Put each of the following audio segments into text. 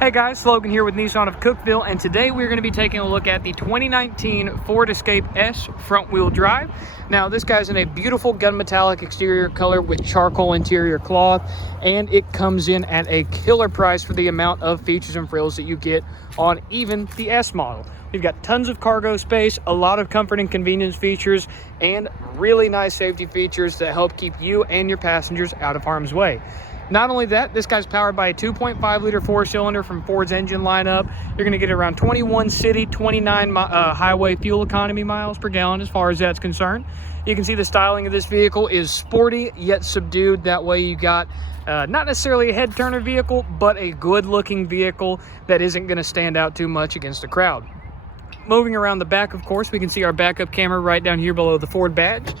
Hey guys, Logan here with Nissan of Cookeville, and today we're going to be taking a look at the 2019 Ford Escape S front-wheel drive. Now this guy's in a beautiful gunmetallic exterior color with charcoal interior cloth, and it comes in at a killer price for the amount of features and frills that you get on even the S model. We've got tons of cargo space, a lot of comfort and convenience features, and really nice safety features that help keep you and your passengers out of harm's way. Not only that, this guy's powered by a 2.5 liter four-cylinder from Ford's engine lineup. You're going to get around 21 city, 29 highway fuel economy miles per gallon as far as that's concerned. You can see the styling of this vehicle is sporty yet subdued. That way you got not necessarily a head turner vehicle, but a good looking vehicle that isn't going to stand out too much against the crowd. Moving around the back, of course, we can see our backup camera right down here below the Ford badge.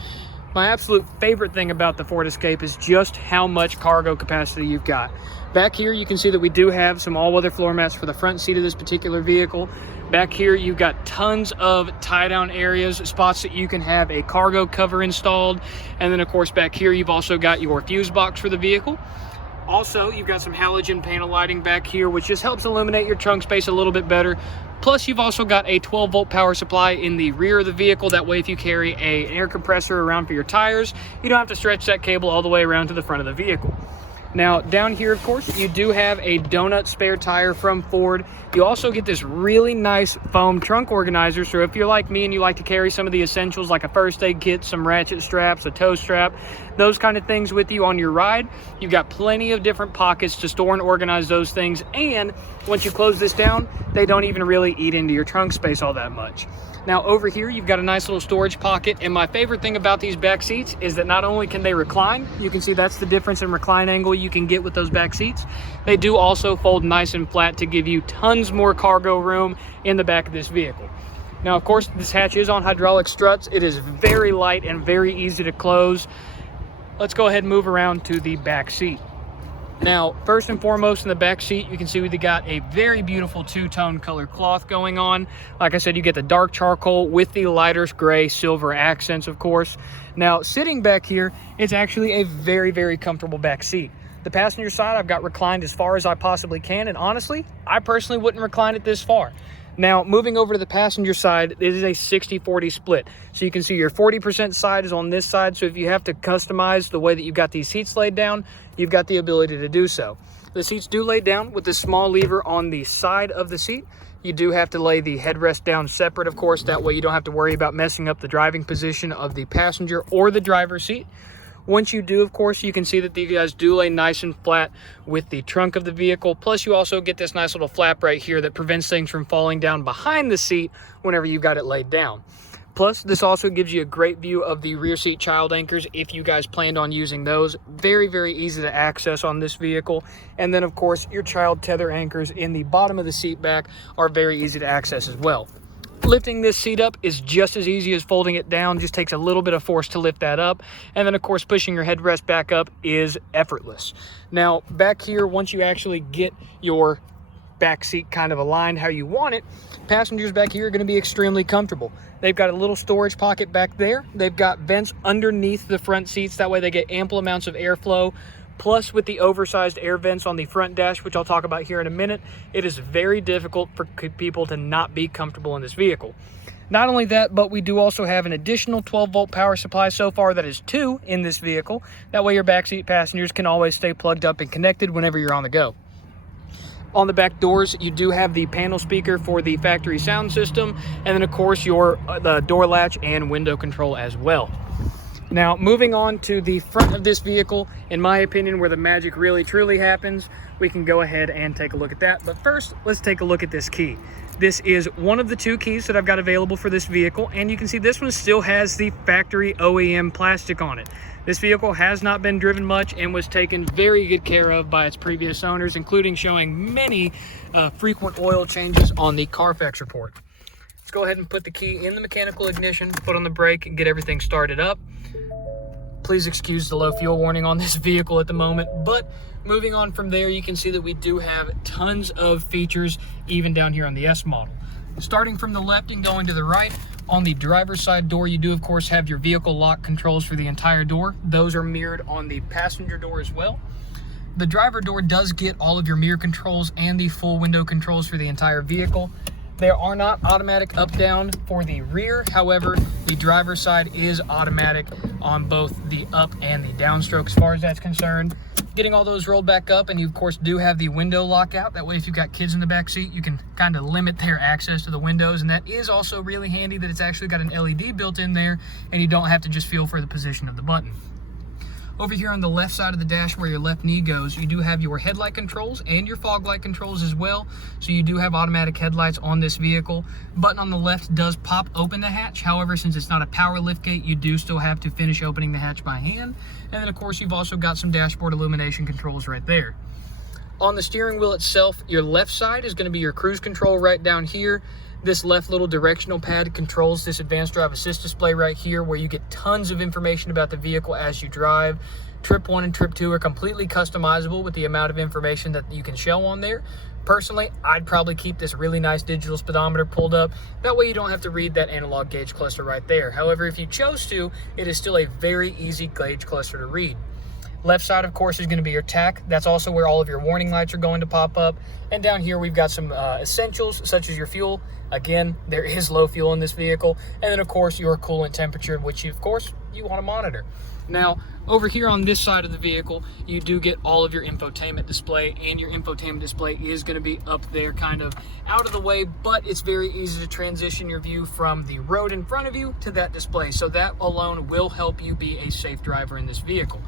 My absolute favorite thing about the Ford Escape is just how much cargo capacity you've got. Back here, you can see that we do have some all-weather floor mats for the front seat of this particular vehicle. Back here, you've got tons of tie-down areas, spots that you can have a cargo cover installed. And then, of course, back here, you've also got your fuse box for the vehicle. Also, you've got some halogen panel lighting back here, which just helps illuminate your trunk space a little bit better. Plus, you've also got a 12-volt power supply in the rear of the vehicle. That way, if you carry an air compressor around for your tires, you don't have to stretch that cable all the way around to the front of the vehicle. Now, down here, of course, you do have a donut spare tire from Ford. You also get this really nice foam trunk organizer. So if you're like me and you like to carry some of the essentials like a first aid kit, some ratchet straps, a tow strap, those kind of things with you on your ride, you've got plenty of different pockets to store and organize those things. And once you close this down, they don't even really eat into your trunk space all that much. Now over here, you've got a nice little storage pocket, and my favorite thing about these back seats is that not only can they recline, you can see that's the difference in recline angle you can get with those back seats. They do also fold nice and flat to give you tons more cargo room in the back of this vehicle. Now, of course, this hatch is on hydraulic struts. It is very light and very easy to close. Let's go ahead and move around to the back seat. Now, first and foremost in the back seat, you can see we've got a very beautiful two-tone color cloth going on. Like I said, you get the dark charcoal with the lighter gray silver accents, of course. Now, sitting back here, it's actually a very, very comfortable back seat. The passenger side, I've got reclined as far as I possibly can, and honestly, I personally wouldn't recline it this far. Now, moving over to the passenger side, it is a 60-40 split. So you can see your 40% side is on this side. So if you have to customize the way that you've got these seats laid down, you've got the ability to do so. The seats do lay down with this small lever on the side of the seat. You do have to lay the headrest down separate, of course. That way you don't have to worry about messing up the driving position of the passenger or the driver's seat. Once you do, of course, you can see that these guys do lay nice and flat with the trunk of the vehicle. Plus, you also get this nice little flap right here that prevents things from falling down behind the seat whenever you've got it laid down. Plus, this also gives you a great view of the rear seat child anchors if you guys planned on using those. Very, very easy to access on this vehicle. And then, of course, your child tether anchors in the bottom of the seat back are very easy to access as well. Lifting this seat up is just as easy as folding it down. Just takes a little bit of force to lift that up. And then, of course, pushing your headrest back up is effortless. Now, back here, once you actually get your back seat kind of aligned how you want it, passengers back here are going to be extremely comfortable. They've got a little storage pocket back there. They've got vents underneath the front seats. That way they get ample amounts of airflow. Plus, with the oversized air vents on the front dash, which I'll talk about here in a minute, it is very difficult for people to not be comfortable in this vehicle. Not only that, but we do also have an additional 12-volt power supply. So far, that is 2 in this vehicle. That way your backseat passengers can always stay plugged up and connected whenever you're on the go. On the back doors, you do have the panel speaker for the factory sound system, and then, of course, your door latch and window control as well. Now, moving on to the front of this vehicle, in my opinion, where the magic really truly happens, we can go ahead and take a look at that. But first, let's take a look at this key. This is one of the 2 keys that I've got available for this vehicle, and you can see this one still has the factory OEM plastic on it. This vehicle has not been driven much and was taken very good care of by its previous owners, including showing many frequent oil changes on the Carfax report. Let's go ahead and put the key in the mechanical ignition, put on the brake, and get everything started up. Please excuse the low fuel warning on this vehicle at the moment, but moving on from there, you can see that we do have tons of features even down here on the S model. Starting from the left and going to the right, on the driver's side door, you do of course have your vehicle lock controls for the entire door. Those are mirrored on the passenger door as well. The driver door does get all of your mirror controls and the full window controls for the entire vehicle. There are not automatic up-down for the rear. However, the driver's side is automatic on both the up and the downstroke as far as that's concerned. Getting all those rolled back up, and you of course do have the window lockout. That way if you've got kids in the back seat, you can kind of limit their access to the windows, and that is also really handy that it's actually got an LED built in there and you don't have to just feel for the position of the button. Over here on the left side of the dash where your left knee goes, you do have your headlight controls and your fog light controls as well. So you do have automatic headlights on this vehicle. Button on the left does pop open the hatch. However, since it's not a power lift gate, you do still have to finish opening the hatch by hand. And then of course, you've also got some dashboard illumination controls right there. On the steering wheel itself, your left side is going to be your cruise control right down here. This left little directional pad controls this advanced drive assist display right here, where you get tons of information about the vehicle as you drive. Trip 1 and Trip 2 are completely customizable with the amount of information that you can show on there. Personally, I'd probably keep this really nice digital speedometer pulled up. That way you don't have to read that analog gauge cluster right there. However, if you chose to, it is still a very easy gauge cluster to read. Left side, of course, is going to be your Tack. That's also where all of your warning lights are going to pop up. And down here, we've got some essentials, such as your fuel. Again, there is low fuel in this vehicle. And then, of course, your coolant temperature, which, of course, you want to monitor. Now, over here on this side of the vehicle, you do get all of your infotainment display, and your infotainment display is going to be up there kind of out of the way, but it's very easy to transition your view from the road in front of you to that display. So that alone will help you be a safe driver in this vehicle.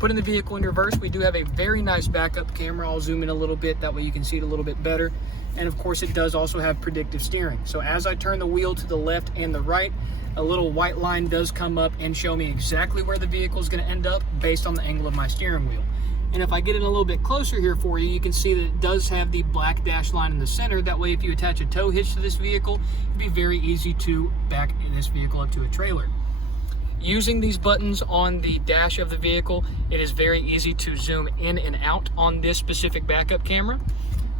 Putting the vehicle in reverse, we do have a very nice backup camera. I'll zoom in a little bit, that way you can see it a little bit better. And of course, it does also have predictive steering. So as I turn the wheel to the left and the right, a little white line does come up and show me exactly where the vehicle is going to end up based on the angle of my steering wheel. And if I get in a little bit closer here for you, you can see that it does have the black dash line in the center. That way, if you attach a tow hitch to this vehicle, it'd be very easy to back this vehicle up to a trailer. Using these buttons on the dash of the vehicle, it is very easy to zoom in and out on this specific backup camera.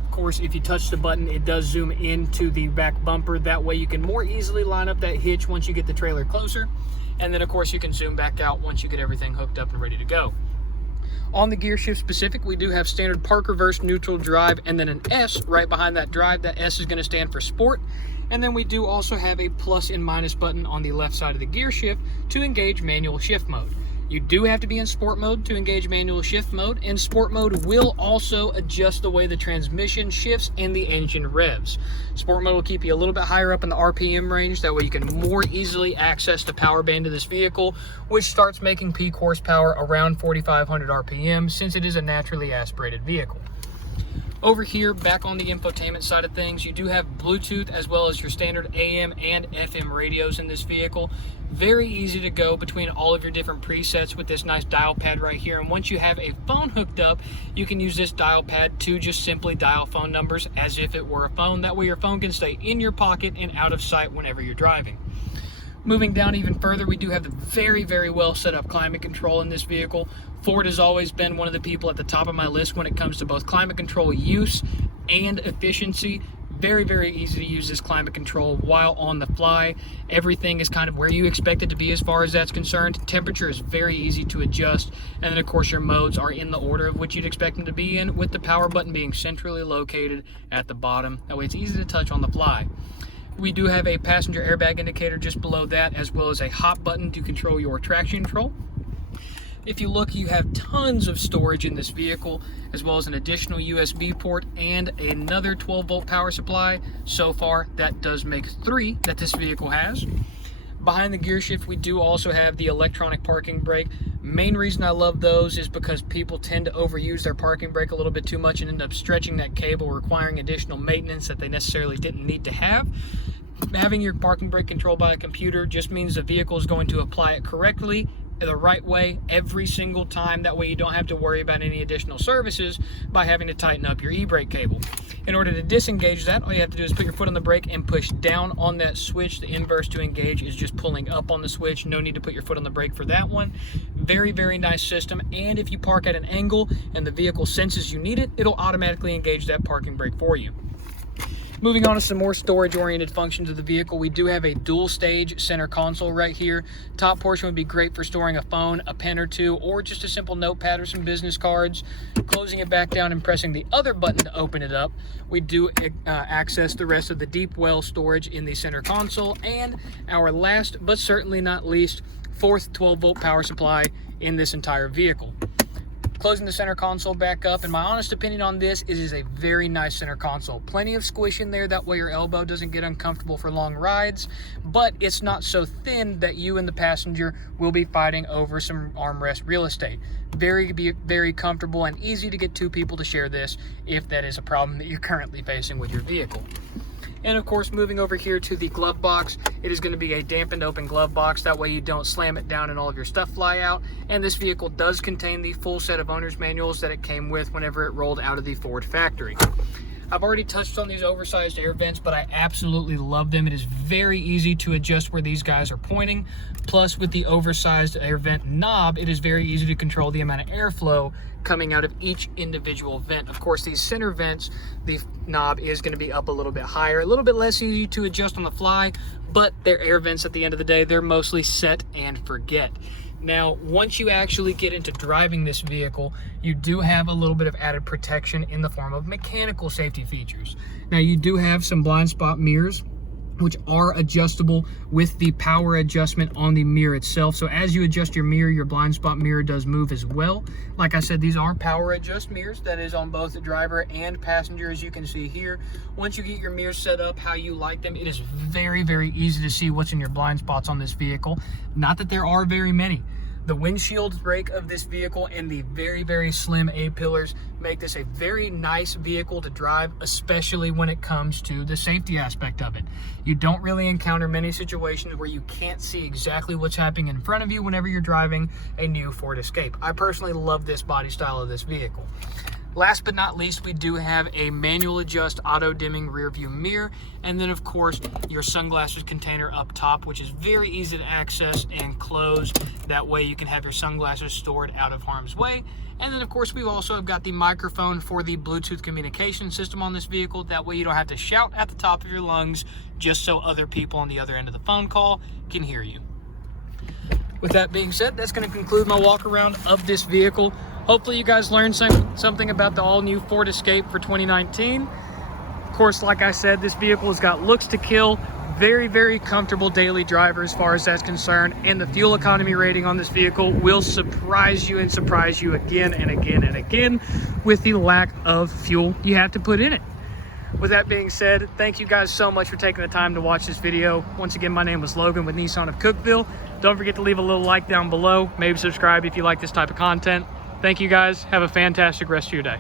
Of course, if you touch the button, it does zoom into the back bumper. That way you can more easily line up that hitch once you get the trailer closer. And then of course you can zoom back out once you get everything hooked up and ready to go. On the gear shift specific, we do have standard park, reverse, neutral, drive, and then an S right behind that drive. That S is going to stand for sport. And then we do also have a plus and minus button on the left side of the gear shift to engage manual shift mode. You do have to be in sport mode to engage manual shift mode, and sport mode will also adjust the way the transmission shifts and the engine revs. Sport mode will keep you a little bit higher up in the RPM range. That way you can more easily access the power band of this vehicle, which starts making peak horsepower around 4,500 RPM since it is a naturally aspirated vehicle. Over here, back on the infotainment side of things, you do have Bluetooth as well as your standard AM and FM radios in this vehicle. Very easy to go between all of your different presets with this nice dial pad right here. And once you have a phone hooked up, you can use this dial pad to just simply dial phone numbers as if it were a phone. That way your phone can stay in your pocket and out of sight whenever you're driving. Moving down even further, we do have the very, very well set up climate control in this vehicle. Ford has always been one of the people at the top of my list when it comes to both climate control use and efficiency. Very, very easy to use this climate control while on the fly. Everything is kind of where you expect it to be as far as that's concerned. Temperature is very easy to adjust. And then of course your modes are in the order of which you'd expect them to be in, with the power button being centrally located at the bottom. That way it's easy to touch on the fly. We do have a passenger airbag indicator just below that, as well as a hop button to control your traction control. If you look, you have tons of storage in this vehicle, as well as an additional USB port and another 12-volt power supply. So far, that does make 3 that this vehicle has. Behind the gear shift, we do also have the electronic parking brake. Main reason I love those is because people tend to overuse their parking brake a little bit too much and end up stretching that cable, requiring additional maintenance that they necessarily didn't need to have. Having your parking brake controlled by a computer just means the vehicle is going to apply it correctly, the right way, every single time. That way you don't have to worry about any additional services by having to tighten up your e-brake cable. In order to disengage that, all you have to do is put your foot on the brake and push down on that switch. The inverse to engage is just pulling up on the switch. No need to put your foot on the brake for that one. Very, very nice system. And if you park at an angle and the vehicle senses you need it, it'll automatically engage that parking brake for you. Moving on to some more storage-oriented functions of the vehicle, we do have a dual-stage center console right here. Top portion would be great for storing a phone, a pen or two, or just a simple notepad or some business cards. Closing it back down and pressing the other button to open it up, we do access the rest of the deep well storage in the center console, and our last but certainly not least, fourth 12-volt power supply in this entire vehicle. Closing the center console back up, and my honest opinion on this is it is a very nice center console. Plenty of squish in there, that way your elbow doesn't get uncomfortable for long rides, but it's not so thin that you and the passenger will be fighting over some armrest real estate. Very comfortable and easy to get two people to share this if that is a problem that you're currently facing with your vehicle. And of course, moving over here to the glove box, it is going to be a dampened open glove box. That way you don't slam it down and all of your stuff fly out. And this vehicle does contain the full set of owner's manuals that it came with whenever it rolled out of the Ford factory. I've already touched on these oversized air vents, but I absolutely love them. It is very easy to adjust where these guys are pointing. Plus, with the oversized air vent knob, it is very easy to control the amount of airflow coming out of each individual vent. Of course, these center vents, the knob is going to be up a little bit higher, a little bit less easy to adjust on the fly, but they're air vents at the end of the day. They're mostly set and forget. Now, once you actually get into driving this vehicle, you do have a little bit of added protection in the form of mechanical safety features. Now, you do have some blind spot mirrors, which are adjustable with the power adjustment on the mirror itself. So as you adjust your mirror, your blind spot mirror does move as well. Like I said, these are power adjust mirrors. That is on both the driver and passenger, as you can see here. Once you get your mirrors set up how you like them, it is very easy to see what's in your blind spots on this vehicle. Not that there are very many. The windshield brake of this vehicle and the very slim A-pillars make this a very nice vehicle to drive, especially when it comes to the safety aspect of it. You don't really encounter many situations where you can't see exactly what's happening in front of you whenever you're driving a new Ford Escape. I personally love this body style of this vehicle. Last but not least, we do have a manual adjust auto dimming rear view mirror, and then of course your sunglasses container up top, which is very easy to access and close. That way you can have your sunglasses stored out of harm's way. And then of course we've also got the microphone for the Bluetooth communication system on this vehicle. That way you don't have to shout at the top of your lungs just so other people on the other end of the phone call can hear you. With that being said, that's going to conclude my walk around of this vehicle. Hopefully you guys learned something about the all-new Ford Escape for 2019. Of course, like I said, this vehicle has got looks to kill. Very comfortable daily driver as far as that's concerned. And the fuel economy rating on this vehicle will surprise you and surprise you again and again with the lack of fuel you have to put in it. With that being said, thank you guys so much for taking the time to watch this video. Once again, my name was Logan with Nissan of Cookeville. Don't forget to leave a little like down below. Maybe subscribe if you like this type of content. Thank you guys. Have a fantastic rest of your day.